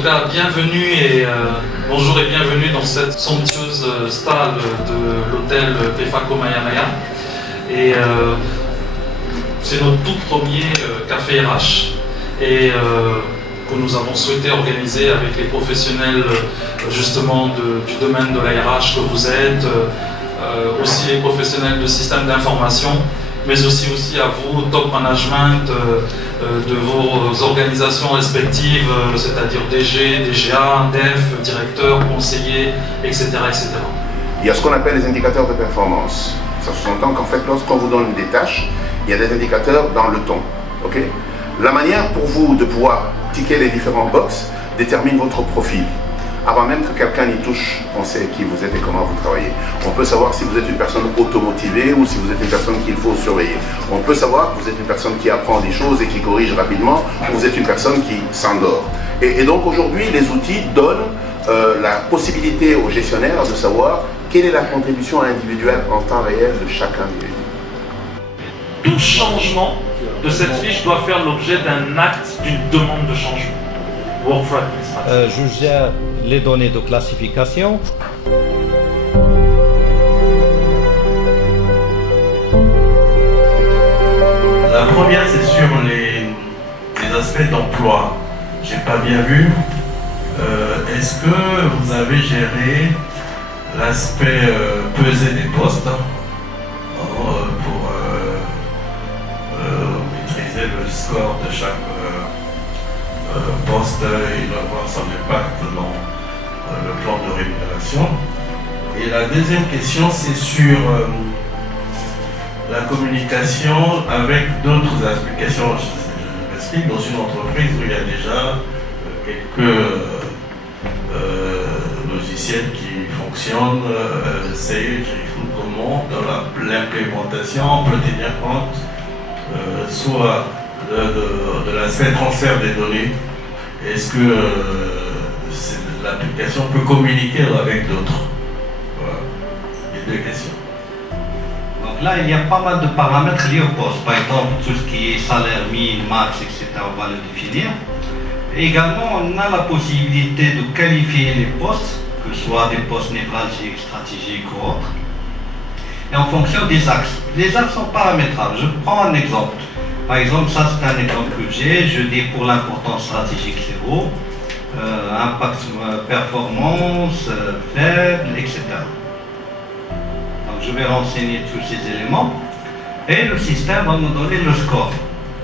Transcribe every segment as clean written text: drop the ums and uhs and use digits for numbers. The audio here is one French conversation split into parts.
tout cas, bienvenue et bonjour et bienvenue dans cette somptueuse salle de l'hôtel Pefako Maya Maya. Et c'est notre tout premier café RH et que nous avons souhaité organiser avec les professionnels justement du domaine de la RH que vous êtes, aussi les professionnels de systèmes d'information, mais aussi à vous, top management de vos organisations respectives, c'est-à-dire DG, DGA, DEF, directeur, conseiller, etc., etc. Il y a ce qu'on appelle les indicateurs de performance. Ça sous-entend qu'en fait, lorsqu'on vous donne des tâches, il y a des indicateurs dans le temps. Okay? La manière pour vous de pouvoir ticker les différents box détermine votre profil. Avant même que quelqu'un y touche, on sait qui vous êtes et comment vous travaillez. On peut savoir si vous êtes une personne automotivée ou si vous êtes une personne qu'il faut surveiller. On peut savoir que vous êtes une personne qui apprend des choses et qui corrige rapidement, ou vous êtes une personne qui s'endort. Et donc aujourd'hui, les outils donnent la possibilité aux gestionnaires de savoir quelle est la contribution individuelle en temps réel de chaque individu. Tout changement de cette fiche doit faire l'objet d'un acte, d'une demande de changement. Workflow administratif. Je gère les données de classification. La première, c'est sur les aspects d'emploi. J'ai pas bien vu. Est-ce que vous avez géré l'aspect peser des postes pour maîtriser le score de chaque poste et voir son impact dans le plan de rémunération? Et la deuxième question, c'est sur la communication avec d'autres applications. Je m'explique, dans une entreprise où il y a déjà quelques logiciels qui fonctionnent, Sage, comment dans l'implémentation on peut tenir compte soit de l'aspect transfert des données. Est-ce que l'application peut communiquer avec d'autres? Voilà, les deux questions. Donc là, il y a pas mal de paramètres liés au poste. Par exemple, tout ce qui est salaire, min, max, etc., on va le définir. Et également, on a la possibilité de qualifier les postes, que ce soit des postes névralgiques, stratégiques ou autres, et en fonction des axes. Les axes sont paramétrables. Je prends un exemple. Par exemple, ça c'est un exemple que j'ai. Je dis pour l'importance stratégique 0, impact performance faible, etc. Donc je vais renseigner tous ces éléments et le système va me donner le score.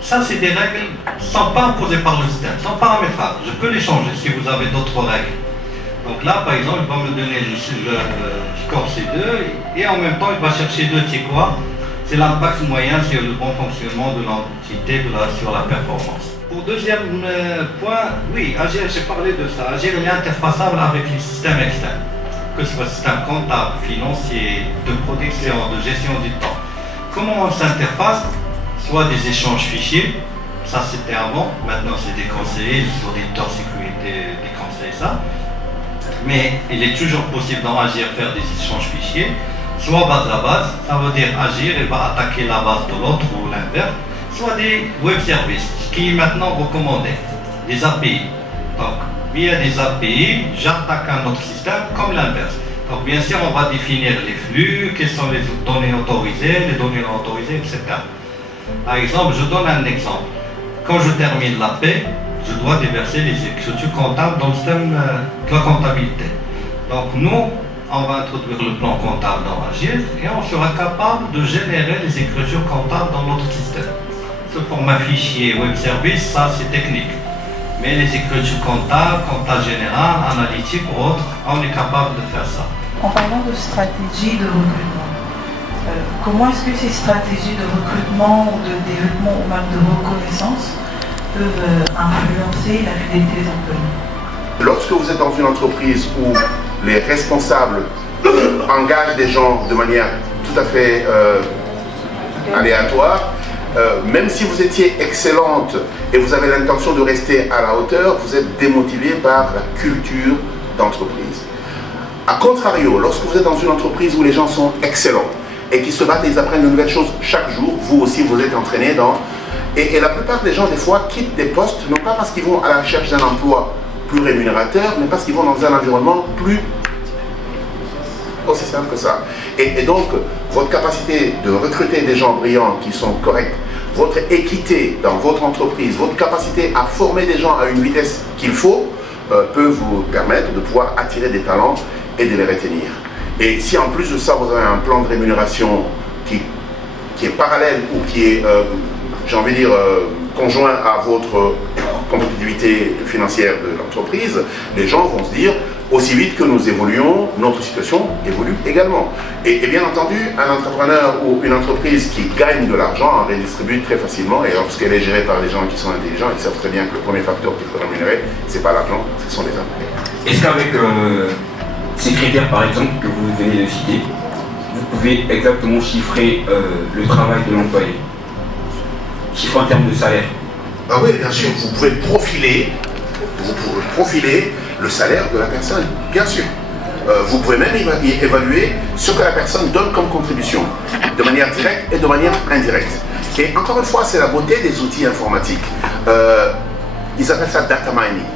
Ça, c'est des règles qui ne sont pas imposées par le système, sont paramétrables. Je peux les changer si vous avez d'autres règles. Donc là, par exemple, il va me donner le score C2 et en même temps, il va chercher deux, c'est quoi? C'est l'impact moyen sur le bon fonctionnement de l'entité sur la performance. Pour deuxième point, oui, Agir, j'ai parlé de ça. Agir est interfaçable avec les systèmes externes, que ce soit système comptable, financier, de production, de gestion du temps. Comment on s'interface? Soit des échanges fichiers, ça c'était avant, maintenant c'est des conseillers, des auditeurs sécurité, des conseils, ça. Mais il est toujours possible dans Agir faire des échanges fichiers, soit base à base, ça veut dire Agir, il va attaquer la base de l'autre ou l'inverse, soit des web services, ce qui est maintenant recommandé, des API. Donc, via des API, j'attaque un autre système comme l'inverse. Donc, bien sûr, on va définir les flux, quelles sont les données autorisées, les données non autorisées, etc. Par exemple, je donne un exemple. Quand je termine la paie, je dois déverser les écritures comptables dans le système de la comptabilité. Donc nous, on va introduire le plan comptable dans Agir et on sera capable de générer les écritures comptables dans notre système. Ce format fichier web service, ça c'est technique. Mais les écritures comptables, comptable général, analytique ou autres, on est capable de faire ça. En parlant de stratégie de recrutement, comment est-ce que ces stratégies de recrutement ou de développement ou même de reconnaissance peuvent influencer la fidélité des employés? Lorsque vous êtes dans une entreprise où les responsables engagent des gens de manière tout à fait aléatoire, même si vous étiez excellente et vous avez l'intention de rester à la hauteur, vous êtes démotivé par la culture d'entreprise. A contrario, lorsque vous êtes dans une entreprise où les gens sont excellents et qui se battent et ils apprennent de nouvelles choses chaque jour, vous aussi vous êtes entraîné dans... Et la plupart des gens, des fois, quittent des postes, non pas parce qu'ils vont à la recherche d'un emploi plus rémunérateur, mais parce qu'ils vont dans un environnement plus... aussi simple que ça. Et donc, votre capacité de recruter des gens brillants qui sont corrects, votre équité dans votre entreprise, votre capacité à former des gens à une vitesse qu'il faut, peut vous permettre de pouvoir attirer des talents et de les retenir. Et si en plus de ça, vous avez un plan de rémunération qui est parallèle ou qui est, j'ai envie de dire, conjoint à votre compétitivité financière de l'entreprise, les gens vont se dire, aussi vite que nous évoluons, notre situation évolue également. Et bien entendu, un entrepreneur ou une entreprise qui gagne de l'argent en redistribue très facilement, et lorsqu'elle est gérée par des gens qui sont intelligents, ils savent très bien que le premier facteur qu'il faut rémunérer, ce n'est pas l'argent, ce sont les impôts. Est-ce qu'avec ces critères, par exemple, que vous venez de citer, vous pouvez exactement chiffrer le travail de l'employé? Chiffrer en termes de salaire? Ah oui, bien sûr, vous pouvez profiler le salaire de la personne, bien sûr. Vous pouvez même évaluer ce que la personne donne comme contribution, de manière directe et de manière indirecte. Et encore une fois, c'est la beauté des outils informatiques. Ils appellent ça data mining.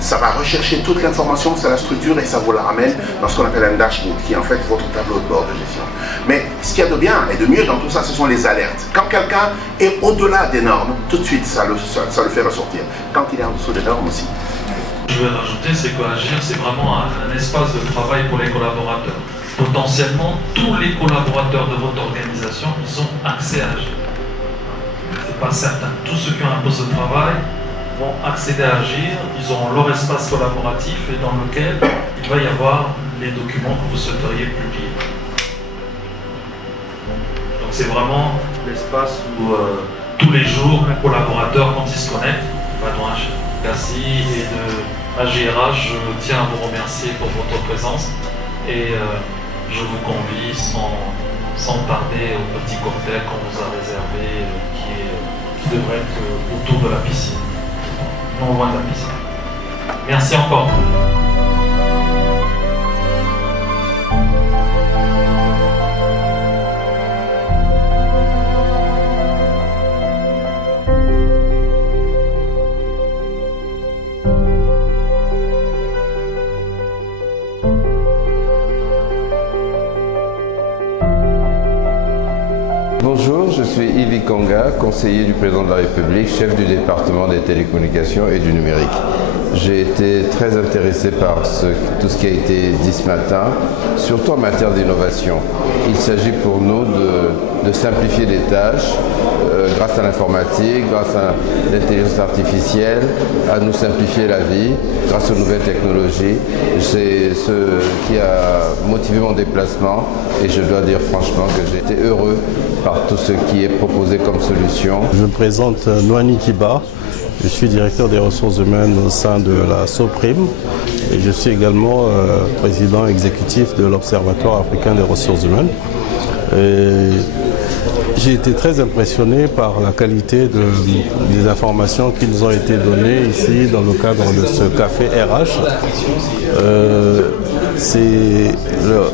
Ça va rechercher toute l'information, ça la structure et ça vous la ramène dans ce qu'on appelle un dashboard, qui est en fait votre tableau de bord de gestion. Mais ce qu'il y a de bien et de mieux dans tout ça, ce sont les alertes. Quand quelqu'un est au-delà des normes, tout de suite, ça le fait ressortir. Quand il est en dessous des normes aussi. Je vais rajouter, c'est qu'Agir, c'est vraiment un espace de travail pour les collaborateurs. Potentiellement, tous les collaborateurs de votre organisation, ils ont accès à Agir. C'est pas certain. Tous ceux qui ont un poste de travail vont accéder à Agir, ils auront leur espace collaboratif et dans lequel il va y avoir les documents que vous souhaiteriez publier. Donc c'est vraiment l'espace où tous les jours, un collaborateur, quand il se connecte, va dans Agir. Merci et de AGRH, je tiens à vous remercier pour votre présence et je vous convie sans tarder au petit cocktail qu'on vous a réservé qui devrait être autour de la piscine, non loin de la piscine. Merci encore. Bonjour, je suis Yves Konga, conseiller du président de la République, chef du département des télécommunications et du numérique. J'ai été très intéressé par tout ce qui a été dit ce matin, surtout en matière d'innovation. Il s'agit pour nous de simplifier les tâches grâce à l'informatique, grâce à l'intelligence artificielle, à nous simplifier la vie grâce aux nouvelles technologies. C'est ce qui a motivé mon déplacement et je dois dire franchement que j'ai été heureux par tout ce qui est proposé comme solution. Je me présente Noani Kiba, je suis directeur des ressources humaines au sein de la SOPRIM et je suis également président exécutif de l'Observatoire africain des ressources humaines. J'ai été très impressionné par la qualité des informations qui nous ont été données ici dans le cadre de ce café RH.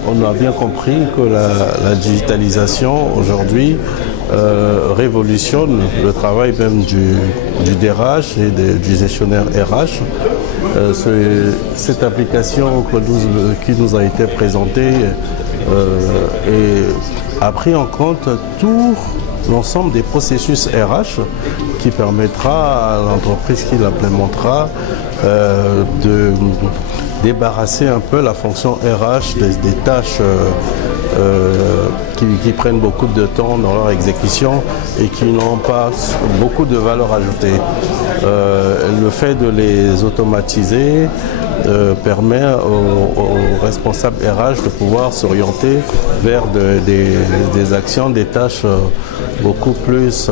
On a bien compris que la digitalisation aujourd'hui révolutionne le travail même du DRH et du gestionnaire RH. Cette application qui nous a été présentée a pris en compte tout l'ensemble des processus RH qui permettra à l'entreprise qui l'implémentera de débarrasser un peu la fonction RH des tâches qui prennent beaucoup de temps dans leur exécution et qui n'ont pas beaucoup de valeur ajoutée. Le fait de les automatiser permet aux responsables RH de pouvoir s'orienter vers des actions, des tâches beaucoup plus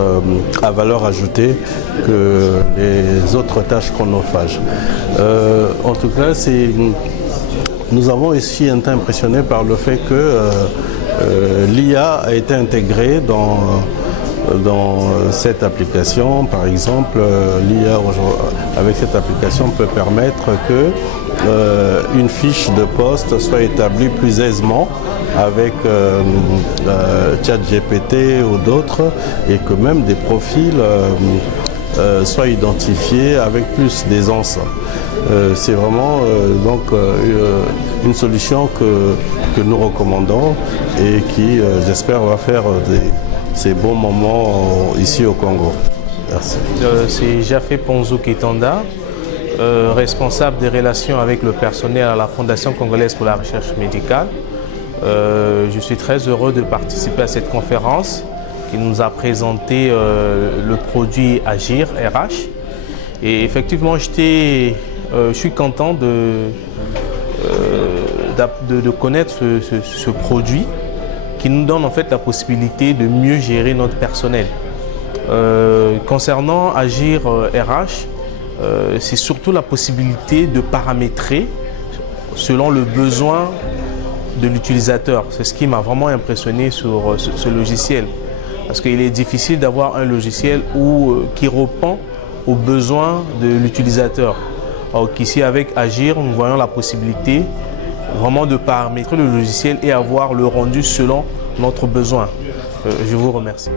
à valeur ajoutée que les autres tâches chronophages. En tout cas, nous avons aussi été impressionnés par le fait que l'IA a été intégrée dans cette application. Par exemple, l'IA avec cette application peut permettre que une fiche de poste soit établie plus aisément avec ChatGPT ou d'autres et que même des profils soit identifié avec plus d'aisance. C'est vraiment une solution que nous recommandons et qui, j'espère, va faire ces bons moments ici au Congo. Merci. C'est Jafé Ponzo Ketanda, responsable des relations avec le personnel à la Fondation congolaise pour la recherche médicale. Je suis très heureux de participer à cette conférence qui nous a présenté le produit Agir RH. Et effectivement, je suis content de connaître ce produit qui nous donne en fait la possibilité de mieux gérer notre personnel. Concernant Agir RH, c'est surtout la possibilité de paramétrer selon le besoin de l'utilisateur. C'est ce qui m'a vraiment impressionné sur ce logiciel. Parce qu'il est difficile d'avoir un logiciel qui répond aux besoins de l'utilisateur. Alors qu'ici, avec Agir, nous voyons la possibilité vraiment de paramétrer le logiciel et avoir le rendu selon notre besoin. Je vous remercie.